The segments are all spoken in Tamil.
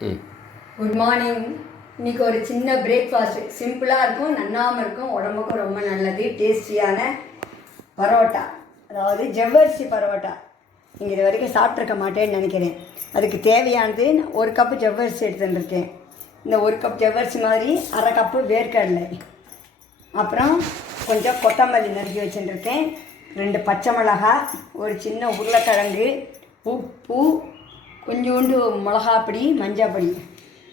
Good morning. இன்றைக்கி ஒரு சின்ன பிரேக்ஃபாஸ்ட்டு சிம்பிளாக இருக்கும், நன்னாமல் இருக்கும், உடம்புக்கும் ரொம்ப நல்லது. டேஸ்டியான பரோட்டா, அதாவது ஜவ்வரிசி பரோட்டா. நீங்கள் இது வரைக்கும் சாப்பிட்ருக்க மாட்டேன்னு நினைக்கிறேன். அதுக்கு தேவையானது ஒரு கப்பு ஜவ்வரிசி எடுத்துட்டுருக்கேன். இந்த ஒரு கப் ஜவ்வரிசி மாதிரி அரை கப்பு வேர்க்கடலை, அப்புறம் கொஞ்சம் கொத்தமல்லி நறுக்கி வச்சுட்டுருக்கேன், 2 பச்சை மிளகாய், ஒரு சின்ன உருளைக்கிழங்கு, உப்பு, கொஞ்சோண்டு மிளகாப்பொடி, மஞ்சப்பொடி,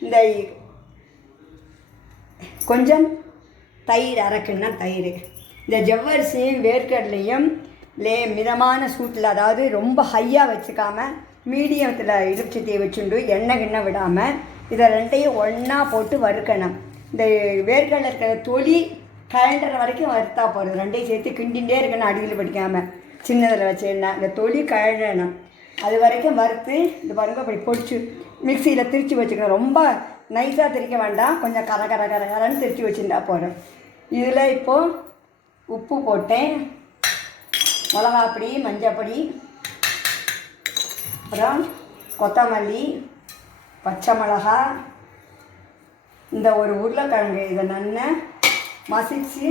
இந்த கொஞ்சம் தயிர், அரைக்குன்னா தயிர். இந்த ஜவ்வரிசியும் வேர்க்கடலையும் மிதமான சூட்டில், அதாவது ரொம்ப ஹையாக வச்சுக்காமல் மீடியத்தில் இடிச்சு தீ வச்சுண்டு எண்ணெய் விடாமல் இதை ரெண்டையும் ஒன்றா போட்டு வறுக்கணும். இந்த வேர்க்கடலை இருக்கிற தொலி கலண்டற வரைக்கும் வறுத்தா போகிறது. ரெண்டையும் சேர்த்து கிண்டிகிட்டே இருக்கணும், அடியில் படிக்காமல் சின்னதில் வச்சு எண்ணெய் இந்த தொலி கழறணும். அது வரைக்கும் வறுத்து இந்த பாருங்க அப்படி பொடிச்சு மிக்சியில் திரித்து வச்சுக்கணும். ரொம்ப நைஸாக திரிக்க வேண்டாம், கொஞ்சம் கரன்னு திரித்து வச்சுருந்தா போகிறோம். இதில் இப்போது உப்பு போட்டேன், மிளகாப்பொடி, மஞ்சப்பொடி, அப்புறம் கொத்தமல்லி, பச்சை மிளகா, இந்த ஒரு உருளைக்கிழங்கு, இதை நல்லா மசிச்சு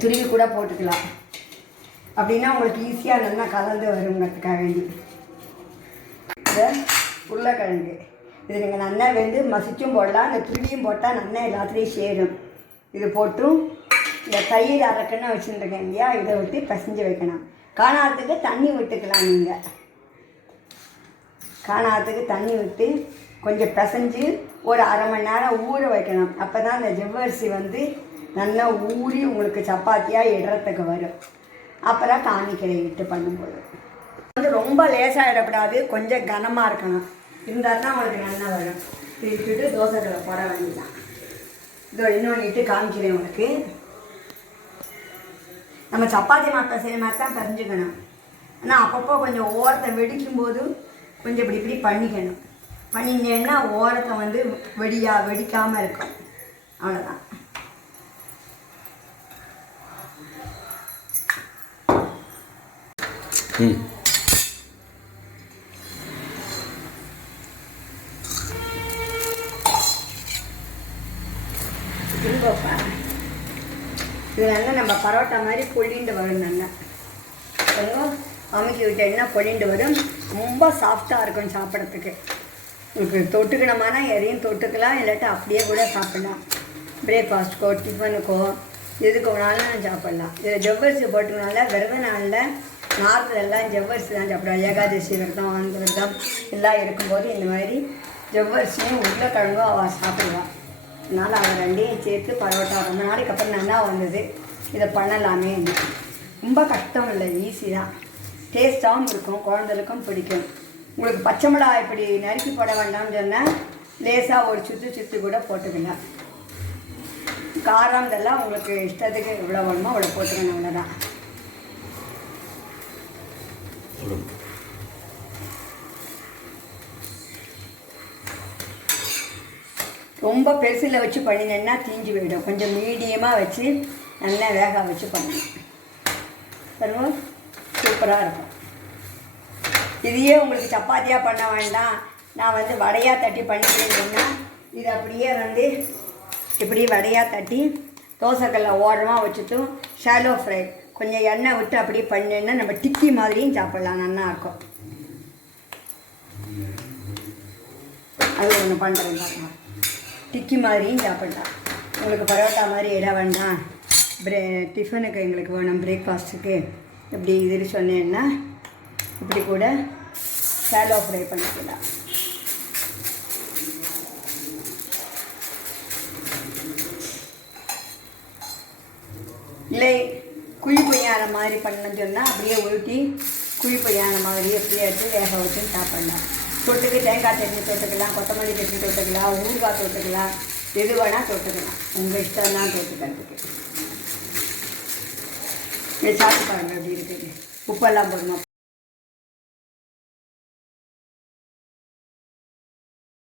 துருவி கூட போட்டுக்கலாம். அப்படின்னா உங்களுக்கு ஈஸியாக நல்லா கலந்து வருங்கிறதுக்காக வேண்டி. இந்த உருளைக்கிழங்கு இது நீங்கள் நல்லா மசிச்சும் போடலாம், இந்த துருவியும் போட்டால் நல்லா எல்லாத்துலேயும் சேரும். இது போட்டும் இந்த தயிர் அரைக்குன்னு வச்சுருக்கேன் இல்லையா, இதை விட்டு பிசைஞ்சு வைக்கணும். காணாதத்துக்கு தண்ணி விட்டுக்கலாம். நீங்கள் காணாதத்துக்கு தண்ணி விட்டு கொஞ்சம் பிசைஞ்சு ஒரு அரை மணி நேரம் ஊற வைக்கணும். அப்போ தான் இந்த ஜவ்வரிசி நல்லா ஊறி உங்களுக்கு சப்பாத்தியாக இடுறதுக்கு வரும். அப்புறம் காணிக்கரை இட்டு பண்ணும்போது ரொம்ப லேசாகிடக்கூடாது, கொஞ்சம் கனமாக இருக்கணும். இருந்தால் தான் உங்களுக்கு நல்லா வரும். இட்டுட்டு தோசைகளை போட வேண்டியதான். இதோ இன்னொன்று இட்டு காமிக்கிறேன் உங்களுக்கு. நம்ம சப்பாத்தி மாட்டை செய்ய மாதிரி தான் தெரிஞ்சுக்கணும். ஆனால் அப்பப்போ கொஞ்சம் ஓரத்தை வெடிக்கும்போது கொஞ்சம் இப்படி பண்ணிக்கணும். பண்ணிங்கன்னா ஓரத்தை வெடிக்காமல் இருக்கும். அவ்வளோதான். இது நல்லா நம்ம பரோட்டா மாதிரி பொழிண்டு வரும். நல்லா அமுக்கி விட்டேன்னா பொழிண்டு வரும். ரொம்ப சாஃப்டாக இருக்கும் சாப்பிட்றதுக்கு. உங்களுக்கு தொட்டுக்கணுமானா எதையும் தொட்டுக்கலாம், இல்லாட்டா அப்படியே கூட சாப்பிட்லாம். பிரேக்ஃபாஸ்ட்டுக்கோ டிஃபனுக்கோ எதுக்கு வேணாலும் சாப்பிட்லாம். இதில் ஜவ்வரிசி போட்டுக்கனால விரத நாளில் நார்மலெல்லாம் ஜவ்வரிசி தான் சாப்பிடுவோம். ஏகாதசி விரதம், அந்த விரதம் எல்லாம் இருக்கும்போது இந்த மாதிரி ஜவ்வரிசியும் உருளைக்கிழங்கும் அவள் சாப்பிடுவாள். அதனால் அவள் ரெண்டையும் சேர்த்து பரோட்டா ரொம்ப நாளைக்கு அப்புறம் நல்லா வந்தது. இதை பண்ணலாமே. ரொம்ப கஷ்டம் இல்லை, ஈஸி தான். டேஸ்ட்டாகவும் இருக்கும், குழந்தைகளுக்கும் பிடிக்கும். உங்களுக்கு பச்சை மிளகாய் இப்படி நறுக்கி போட வேண்டாம்னு சொன்னால் லேசாக ஒரு சுற்றி கூட போட்டுக்கலாம். காரம் இதெல்லாம் உங்களுக்கு இஷ்டத்துக்கு எவ்வளோ வேணுமோ அவ்வளோ போட்டுக்கணும். அவ்வளோதான். ரொம்ப பெருசில் வச்சு பண்ணினேன்னா தீஞ்சு போயிடும். கொஞ்சம் மீடியமாக வச்சு நல்லா வேக வச்சு பண்ணணும். பாருங்க, சூப்பராக இருக்கும். இதையே உங்களுக்கு சப்பாத்தியாக பண்ண வேண்டாம், நான் வடையாக தட்டி பண்ணிக்கிறேன்னா இது அப்படியே இப்படி வடையாக தட்டி தோசைக்கல்ல ஓரமாக வச்சுட்டும் ஷாலோ ஃப்ரை கொஞ்சம் எண்ணெய் விட்டு அப்படியே பண்ணின்னா நம்ம டிக்கி மாதிரியும் சாப்பிட்லாம். நல்லா இருக்கும். அது ஒன்று பண்ணுறேன் பாருங்க. டிக்கி மாதிரியும் சாப்பிட்லாம். உங்களுக்கு பரோட்டா மாதிரி இட வேண்டாம், டிஃபனுக்கு எங்களுக்கு வேணும், பிரேக்ஃபாஸ்ட்டுக்கு இப்படி இது சொன்னேன்னா இப்படி கூட ஷாலோ ஃப்ரை பண்ணிக்கலாம். இல்லை குழி பையான மாதிரி பண்ணணும்னு சொன்னால் அப்படியே ஊற்றி குழி பையான மாதிரி அப்படியே எடுத்து வேக வச்சு சாப்பிட்லாம். தொட்டுக்கு தேங்காய் சட்னி தொட்டுக்கலாம், கொத்தமல்லி சட்னி தொட்டுக்கலாம், ஊறுகாய் தொட்டுக்கலாம், எது வேணால் தொட்டுக்கலாம். உங்கள் இஷ்டம் தான் தொட்டுக்கிறதுக்கு. இது சாப்பிட்டு பாருங்கள் எப்படி இருக்குது. உப்பெல்லாம் போடணும்.